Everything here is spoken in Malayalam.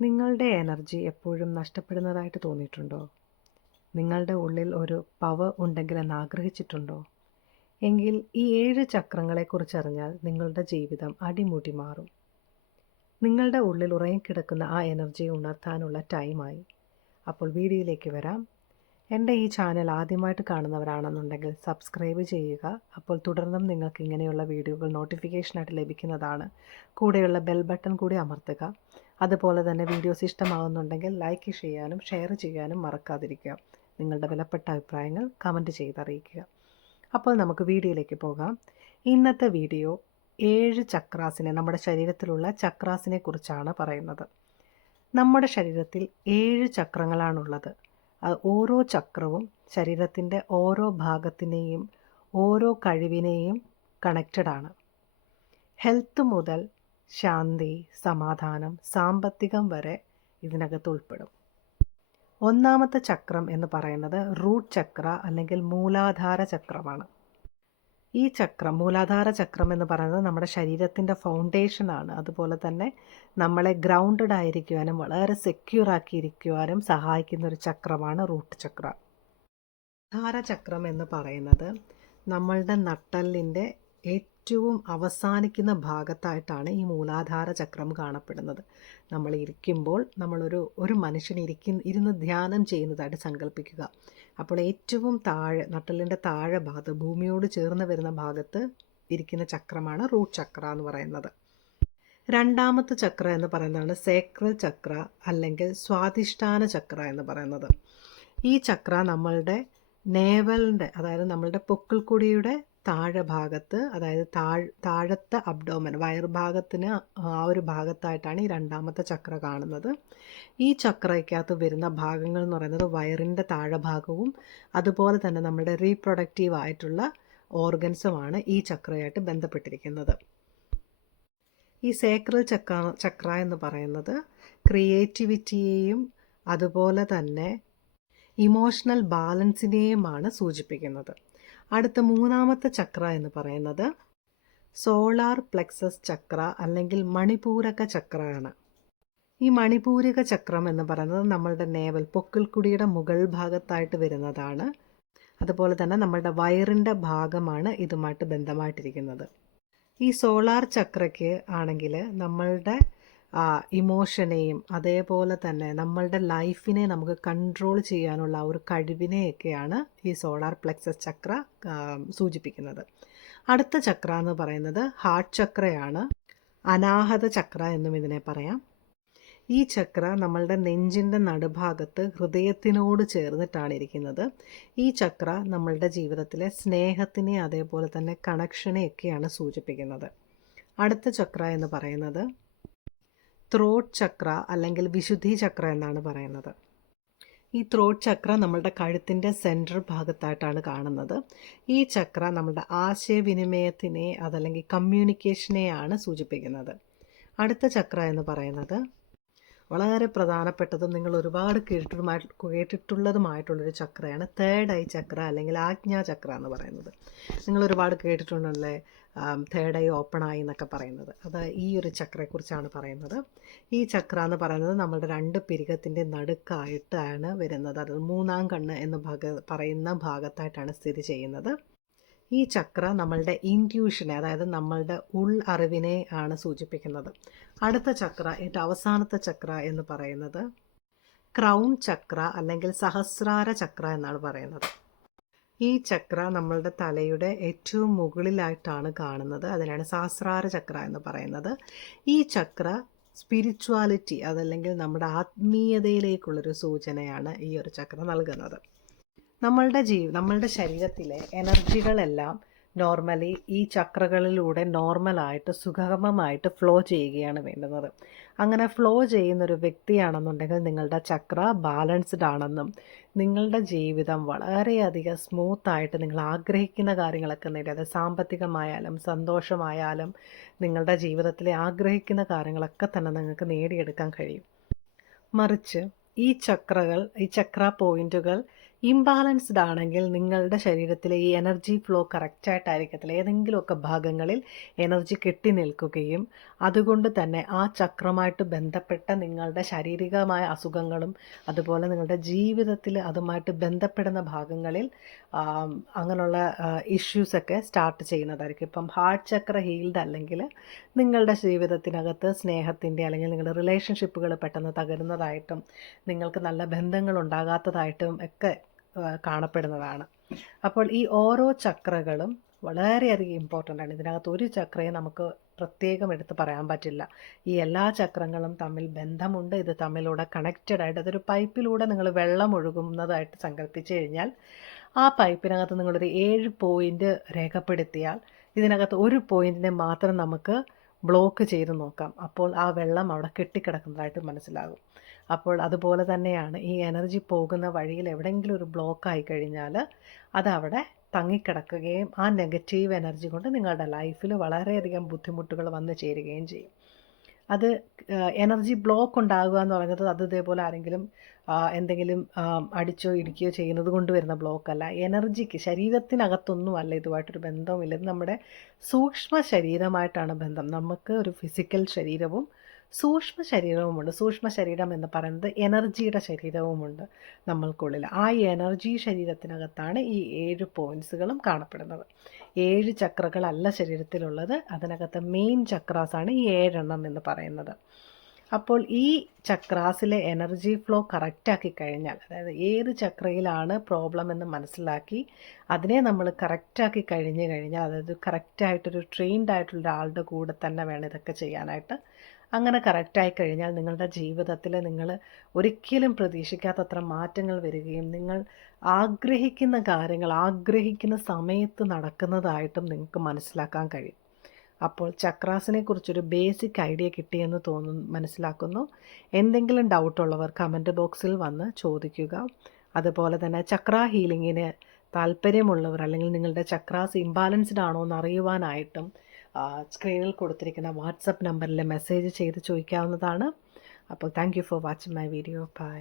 നിങ്ങളുടെ എനർജി എപ്പോഴും നഷ്ടപ്പെടുന്നതായിട്ട് തോന്നിയിട്ടുണ്ടോ? നിങ്ങളുടെ ഉള്ളിൽ ഒരു പവർ ഉണ്ടെങ്കിലെന്ന് ആഗ്രഹിച്ചിട്ടുണ്ടോ? എങ്കിൽ ഈ 7 ചക്രങ്ങളെക്കുറിച്ചറിഞ്ഞാൽ നിങ്ങളുടെ ജീവിതം അടിമുടി മാറും. നിങ്ങളുടെ ഉള്ളിൽ ഉറങ്ങിക്കിടക്കുന്ന ആ എനർജി ഉണർത്താനുള്ള ടൈമായി. അപ്പോൾ വീഡിയോയിലേക്ക് വരാം. എൻ്റെ ഈ ചാനൽ ആദ്യമായിട്ട് കാണുന്നവരാണെന്നുണ്ടെങ്കിൽ സബ്സ്ക്രൈബ് ചെയ്യുക. അപ്പോൾ തുടർന്നും നിങ്ങൾക്ക് ഇങ്ങനെയുള്ള വീഡിയോകൾ നോട്ടിഫിക്കേഷനായിട്ട് ലഭിക്കുന്നതാണ്. കൂടെയുള്ള ബെൽ ബട്ടൺ കൂടി അമർത്തുക. അതുപോലെ തന്നെ വീഡിയോസ് ഇഷ്ടമാകുന്നുണ്ടെങ്കിൽ ലൈക്ക് ചെയ്യാനും ഷെയർ ചെയ്യാനും മറക്കാതിരിക്കുക. നിങ്ങളുടെ വിലപ്പെട്ട അഭിപ്രായങ്ങൾ കമൻറ്റ് ചെയ്തറിയിക്കുക. അപ്പോൾ നമുക്ക് വീഡിയോയിലേക്ക് പോകാം. ഇന്നത്തെ വീഡിയോ 7 ചക്രാസിനെ, നമ്മുടെ ശരീരത്തിലുള്ള ചക്രാസിനെ കുറിച്ചാണ് പറയുന്നത്. നമ്മുടെ ശരീരത്തിൽ 7 ചക്രങ്ങളാണുള്ളത്. ഓരോ ചക്രവും ശരീരത്തിൻ്റെ ഓരോ ഭാഗത്തിനെയും ഓരോ കഴിവിനെയും കണക്റ്റഡ് ആണ്. ഹെൽത്ത് മുതൽ ശാന്തി, സമാധാനം, സാമ്പത്തികം വരെ ഇതിനകത്ത് ഉൾപ്പെടും. ഒന്നാമത്തെ ചക്രം എന്ന് പറയുന്നത് റൂട്ട് ചക്ര അല്ലെങ്കിൽ മൂലാധാര ചക്രമാണ്. ഈ ചക്രം, മൂലാധാര ചക്രം എന്ന് പറയുന്നത് നമ്മുടെ ശരീരത്തിൻ്റെ ഫൗണ്ടേഷനാണ്. അതുപോലെ തന്നെ നമ്മളെ ഗ്രൗണ്ടഡ് ആയിരിക്കുവാനും വളരെ സെക്യൂർ ആക്കിയിരിക്കുവാനും സഹായിക്കുന്ന ഒരു ചക്രമാണ് റൂട്ട് ചക്ര. മൂലാധാര ചക്രം എന്ന് പറയുന്നത് നമ്മളുടെ നട്ടെല്ലിൻ്റെ ഏറ്റവും അവസാനിക്കുന്ന ഭാഗത്തായിട്ടാണ് ഈ മൂലാധാര ചക്രം കാണപ്പെടുന്നത്. നമ്മൾ ഇരിക്കുമ്പോൾ ഒരു മനുഷ്യൻ ഇരുന്ന് ധ്യാനം ചെയ്യുന്നതായിട്ട് സങ്കല്പിക്കുക. അപ്പോൾ ഏറ്റവും താഴെ, നട്ടെല്ലിൻ്റെ താഴെ ഭാഗത്ത്, ഭൂമിയോട് ചേർന്ന് വരുന്ന ഭാഗത്ത് ഇരിക്കുന്ന ചക്രമാണ് റൂട്ട് ചക്ര എന്ന് പറയുന്നത്. രണ്ടാമത്തെ ചക്ര എന്ന് പറയുന്നതാണ് സേക്രൽ ചക്ര അല്ലെങ്കിൽ സ്വാധിഷ്ഠാന ചക്ര എന്ന് പറയുന്നത്. ഈ ചക്ര നമ്മളുടെ നേവലിൻ്റെ, അതായത് നമ്മളുടെ പൊക്കിൾക്കൊടിയുടെ താഴെ ഭാഗത്ത്, അതായത് താഴത്തെ അബ്ഡോമൻ, വയറുഭാഗത്തിന് ആ ഒരു ഭാഗത്തായിട്ടാണ് ഈ രണ്ടാമത്തെ ചക്ര കാണുന്നത്. ഈ ചക്രയ്ക്കകത്ത് വരുന്ന ഭാഗങ്ങൾ എന്ന് പറയുന്നത് വയറിൻ്റെ താഴെ ഭാഗവും അതുപോലെ തന്നെ നമ്മുടെ റീപ്രൊഡക്റ്റീവ് ആയിട്ടുള്ള ഓർഗൻസുമാണ് ഈ ചക്രയായിട്ട് ബന്ധപ്പെട്ടിരിക്കുന്നത്. ഈ സേക്രൽ ചക്ര എന്ന് പറയുന്നത് ക്രിയേറ്റിവിറ്റിയെയും അതുപോലെ തന്നെ ഇമോഷണൽ ബാലൻസിനെയുമാണ് സൂചിപ്പിക്കുന്നത്. അടുത്ത മൂന്നാമത്തെ ചക്ര എന്ന് പറയുന്നത് സോളാർ പ്ലെക്സസ് ചക്ര അല്ലെങ്കിൽ മണിപൂരക ചക്രയാണ്. ഈ മണിപൂരക ചക്രം എന്ന് പറയുന്നത് നമ്മളുടെ നേവൽ, പൊക്കിൾക്കുടിയുടെ മുകൾ ഭാഗത്തായിട്ട് വരുന്നതാണ്. അതുപോലെ തന്നെ നമ്മളുടെ വയറിൻ്റെ ഭാഗമാണ് ഇതുമായിട്ട് ബന്ധമായിട്ടിരിക്കുന്നത്. ഈ സോളാർ ചക്രയ്ക്ക് ആണെങ്കിൽ നമ്മളുടെ ഇമോഷനെയും അതേപോലെ തന്നെ നമ്മളുടെ ലൈഫിനെ നമുക്ക് കൺട്രോൾ ചെയ്യാനുള്ള ഒരു കഴിവിനെയൊക്കെയാണ് ഈ സോളാർ പ്ലെക്സസ് ചക്ര സൂചിപ്പിക്കുന്നത്. അടുത്ത ചക്ര എന്ന് പറയുന്നത് ഹാർട്ട് ചക്രയാണ്. അനാഹത ചക്ര എന്നും ഇതിനെ പറയാം. ഈ ചക്ര നമ്മളുടെ നെഞ്ചിൻ്റെ നടുഭാഗത്ത് ഹൃദയത്തിനോട് ചേർന്നിട്ടാണ് ഇരിക്കുന്നത്. ഈ ചക്ര നമ്മളുടെ ജീവിതത്തിലെ സ്നേഹത്തിനെ അതേപോലെ തന്നെ കണക്ഷനെയൊക്കെയാണ് സൂചിപ്പിക്കുന്നത്. അടുത്ത ചക്ര എന്ന് പറയുന്നത് ത്രോട്ട് ചക്ര അല്ലെങ്കിൽ വിശുദ്ധി ചക്ര എന്നാണ് പറയുന്നത്. ഈ ത്രോട്ട് ചക്ര നമ്മളുടെ കഴുത്തിൻ്റെ സെൻട്രൽ ഭാഗത്തായിട്ടാണ് കാണുന്നത്. ഈ ചക്ര നമ്മളുടെ ആശയവിനിമയത്തിനെ അതല്ലെങ്കിൽ കമ്മ്യൂണിക്കേഷനെയാണ് സൂചിപ്പിക്കുന്നത്. അടുത്ത ചക്ര എന്ന് പറയുന്നത് വളരെ പ്രധാനപ്പെട്ടതും നിങ്ങൾ ഒരുപാട് കേട്ടിട്ടുള്ളതുമായിട്ടുള്ളൊരു ചക്രയാണ് തേർഡ് ഐ ചക്ര അല്ലെങ്കിൽ ആജ്ഞാ ചക്ര എന്ന് പറയുന്നത്. നിങ്ങൾ ഒരുപാട് കേട്ടിട്ടുണ്ടല്ലേ തേർഡ് ഐ ഓപ്പൺ ആയി എന്നൊക്കെ പറയുന്നത്. അത് ഈ ഒരു ചക്രയെക്കുറിച്ചാണ് പറയുന്നത്. ഈ ചക്ര എന്ന് പറയുന്നത് നമ്മളുടെ 2 പിരികത്തിൻ്റെ നടുക്കായിട്ടാണ് വരുന്നത്. അത് മൂന്നാം കണ്ണ് എന്ന് പറയുന്ന ഭാഗത്തായിട്ടാണ് സ്ഥിതി ചെയ്യുന്നത്. ഈ ചക്ര നമ്മളുടെ ഇൻറ്റ്യൂഷനെ, അതായത് നമ്മളുടെ അറിവിനെ ആണ് സൂചിപ്പിക്കുന്നത്. അടുത്ത ചക്ര, ഏറ്റവും അവസാനത്തെ ചക്ര എന്ന് പറയുന്നത് ക്രൗൺ ചക്ര അല്ലെങ്കിൽ സഹസ്രാര ചക്ര എന്നാണ് പറയുന്നത്. ഈ ചക്ര നമ്മളുടെ തലയുടെ ഏറ്റവും മുകളിലായിട്ടാണ് കാണുന്നത്. അതിനാണ് സഹസ്രാര ചക്ര എന്ന് പറയുന്നത്. ഈ ചക്ര സ്പിരിച്വാലിറ്റി അതല്ലെങ്കിൽ നമ്മുടെ ആത്മീയതയിലേക്കുള്ളൊരു സൂചനയാണ് ഈ ഒരു ചക്ര നൽകുന്നത്. നമ്മളുടെ ശരീരത്തിലെ എനർജികളെല്ലാം നോർമലി ഈ ചക്രകളിലൂടെ നോർമലായിട്ട് സുഗമമായിട്ട് ഫ്ലോ ചെയ്യുകയാണ് വേണ്ടുന്നത്. അങ്ങനെ ഫ്ലോ ചെയ്യുന്നൊരു വ്യക്തിയാണെന്നുണ്ടെങ്കിൽ നിങ്ങളുടെ ചക്ര ബാലൻസ്ഡ് ആണെന്നും നിങ്ങളുടെ ജീവിതം വളരെയധികം സ്മൂത്തായിട്ട് നിങ്ങൾ ആഗ്രഹിക്കുന്ന കാര്യങ്ങളൊക്കെ നേടി, അത് സാമ്പത്തികമായാലും സന്തോഷമായാലും നിങ്ങളുടെ ജീവിതത്തിലെ ആഗ്രഹിക്കുന്ന കാര്യങ്ങളൊക്കെ തന്നെ നിങ്ങൾക്ക് നേടിയെടുക്കാൻ കഴിയും. മറിച്ച് ഈ ചക്ര പോയിന്റുകൾ ഇംബാലൻസ്ഡ് ആണെങ്കിൽ നിങ്ങളുടെ ശരീരത്തിലെ ഈ എനർജി ഫ്ലോ കറക്റ്റായിട്ടായിരിക്കത്തില്ല. ഏതെങ്കിലുമൊക്കെ ഭാഗങ്ങളിൽ എനർജി കെട്ടി നിൽക്കുകയും അതുകൊണ്ട് തന്നെ ആ ചക്രമായിട്ട് ബന്ധപ്പെട്ട നിങ്ങളുടെ ശാരീരികമായ അസുഖങ്ങളും അതുപോലെ നിങ്ങളുടെ ജീവിതത്തിൽ അതുമായിട്ട് ബന്ധപ്പെടുന്ന ഭാഗങ്ങളിൽ അങ്ങനെയുള്ള ഇഷ്യൂസൊക്കെ സ്റ്റാർട്ട് ചെയ്യുന്നതായിരിക്കും. ഇപ്പം ഹാർട്ട് ചക്ര ഹീൽഡ് അല്ലെങ്കിൽ നിങ്ങളുടെ ജീവിതത്തിനകത്ത് സ്നേഹത്തിൻ്റെ അല്ലെങ്കിൽ നിങ്ങളുടെ റിലേഷൻഷിപ്പുകൾ പെട്ടെന്ന് തകരുന്നതായിട്ടും നിങ്ങൾക്ക് നല്ല ബന്ധങ്ങൾ ഉണ്ടാകാത്തതായിട്ടും ഒക്കെ കാണപ്പെടുന്നതാണ്. അപ്പോൾ ഈ ഓരോ ചക്രകളും വളരെയധികം ഇമ്പോർട്ടൻ്റ് ആണ്. ഇതിനകത്ത് ഒരു ചക്രയെ നമുക്ക് പ്രത്യേകം എടുത്ത് പറയാൻ പറ്റില്ല. ഈ എല്ലാ ചക്രങ്ങളും തമ്മിൽ ബന്ധമുണ്ട്. ഇത് തമ്മിലൂടെ കണക്റ്റഡ് ആയിട്ട് അതൊരു പൈപ്പിലൂടെ നിങ്ങൾ വെള്ളം ഒഴുകുന്നതായിട്ട് സങ്കല്പിച്ച് കഴിഞ്ഞാൽ ആ പൈപ്പിനകത്ത് നിങ്ങളൊരു 7 പോയിൻ്റ് രേഖപ്പെടുത്തിയാൽ ഇതിനകത്ത് ഒരു പോയിൻറ്റിനെ മാത്രം നമുക്ക് ബ്ലോക്ക് ചെയ്ത് നോക്കാം. അപ്പോൾ ആ വെള്ളം അവിടെ കെട്ടിക്കിടക്കുന്നതായിട്ട് മനസ്സിലാകും. അപ്പോൾ അതുപോലെ തന്നെയാണ് ഈ എനർജി പോകുന്ന വഴിയിൽ എവിടെയെങ്കിലും ഒരു ബ്ലോക്ക് ആയി കഴിഞ്ഞാൽ അതവിടെ തങ്ങിക്കിടക്കുകയും ആ നെഗറ്റീവ് എനർജി കൊണ്ട് നിങ്ങളുടെ ലൈഫിൽ വളരെയധികം ബുദ്ധിമുട്ടുകൾ വന്നു ചേരുകയും ചെയ്യും. അത് എനർജി ബ്ലോക്ക് ഉണ്ടാകുക എന്ന് പറയുന്നത് അത് ഇതേപോലെ ആരെങ്കിലും എന്തെങ്കിലും അടിച്ചോ ഇടിക്കുകയോ ചെയ്യുന്നത് കൊണ്ട് വരുന്ന ബ്ലോക്കല്ല. എനർജിക്ക് ശരീരത്തിനകത്തൊന്നുമല്ല ഇതുമായിട്ടൊരു ബന്ധവുമില്ല. ഇത് നമ്മുടെ സൂക്ഷ്മ ശരീരമായിട്ടാണ് ബന്ധം. നമുക്ക് ഒരു ഫിസിക്കൽ ശരീരവും സൂക്ഷ്മ ശരീരവുമുണ്ട്. സൂക്ഷ്മ ശരീരം എന്ന് പറയുന്നത് എനർജിയുടെ ശരീരവുമുണ്ട് നമ്മൾക്കുള്ളിൽ. ആ എനർജി ശരീരത്തിനകത്താണ് ഈ 7 പോയിൻറ്റ്സുകളും കാണപ്പെടുന്നത്. 7 ചക്രകളല്ല ശരീരത്തിലുള്ളത്. അതിനകത്ത് മെയിൻ ചക്രാസാണ് ഈ 7 എണ്ണം എന്ന് പറയുന്നത്. അപ്പോൾ ഈ ചക്രാസിലെ എനർജി ഫ്ലോ കറക്റ്റാക്കി കഴിഞ്ഞാൽ, അതായത് ഏത് ചക്രയിലാണ് പ്രോബ്ലം എന്ന് മനസ്സിലാക്കി അതിനെ നമ്മൾ കറക്റ്റാക്കി കഴിഞ്ഞാൽ, അതായത് കറക്റ്റായിട്ടൊരു ട്രെയിൻഡ് ആയിട്ടുള്ള ഒരാളുടെ കൂടെ തന്നെ വേണം ഇതൊക്കെ ചെയ്യാനായിട്ട്. അങ്ങനെ കറക്റ്റായി കഴിഞ്ഞാൽ നിങ്ങളുടെ ജീവിതത്തിൽ നിങ്ങൾ ഒരിക്കലും പ്രതീക്ഷിക്കാത്തത്ര മാറ്റങ്ങൾ വരികയും നിങ്ങൾ ആഗ്രഹിക്കുന്ന കാര്യങ്ങൾ ആഗ്രഹിക്കുന്ന സമയത്ത് നടക്കുന്നതായിട്ടും നിങ്ങൾക്ക് മനസ്സിലാക്കാൻ കഴിയും. അപ്പോൾ ചക്രാസിനെ കുറിച്ചൊരു ബേസിക് ഐഡിയ കിട്ടിയെന്ന് മനസ്സിലാക്കുന്നു. എന്തെങ്കിലും ഡൗട്ടുള്ളവർ കമൻറ്റ് ബോക്സിൽ വന്ന് ചോദിക്കുക. അതുപോലെ തന്നെ ചക്ര ഹീലിങ്ങിന് താല്പര്യമുള്ളവർ അല്ലെങ്കിൽ നിങ്ങളുടെ ചക്രാസ് ഇംബാലൻസ്ഡ് ആണോ എന്ന് അറിയുവാനായിട്ടും സ്ക്രീനിൽ കൊടുത്തിരിക്കുന്ന വാട്സപ്പ് നമ്പറിൽ മെസ്സേജ് ചെയ്ത് ചോദിക്കാവുന്നതാണ്. അപ്പോൾ thank you for watching my video. By.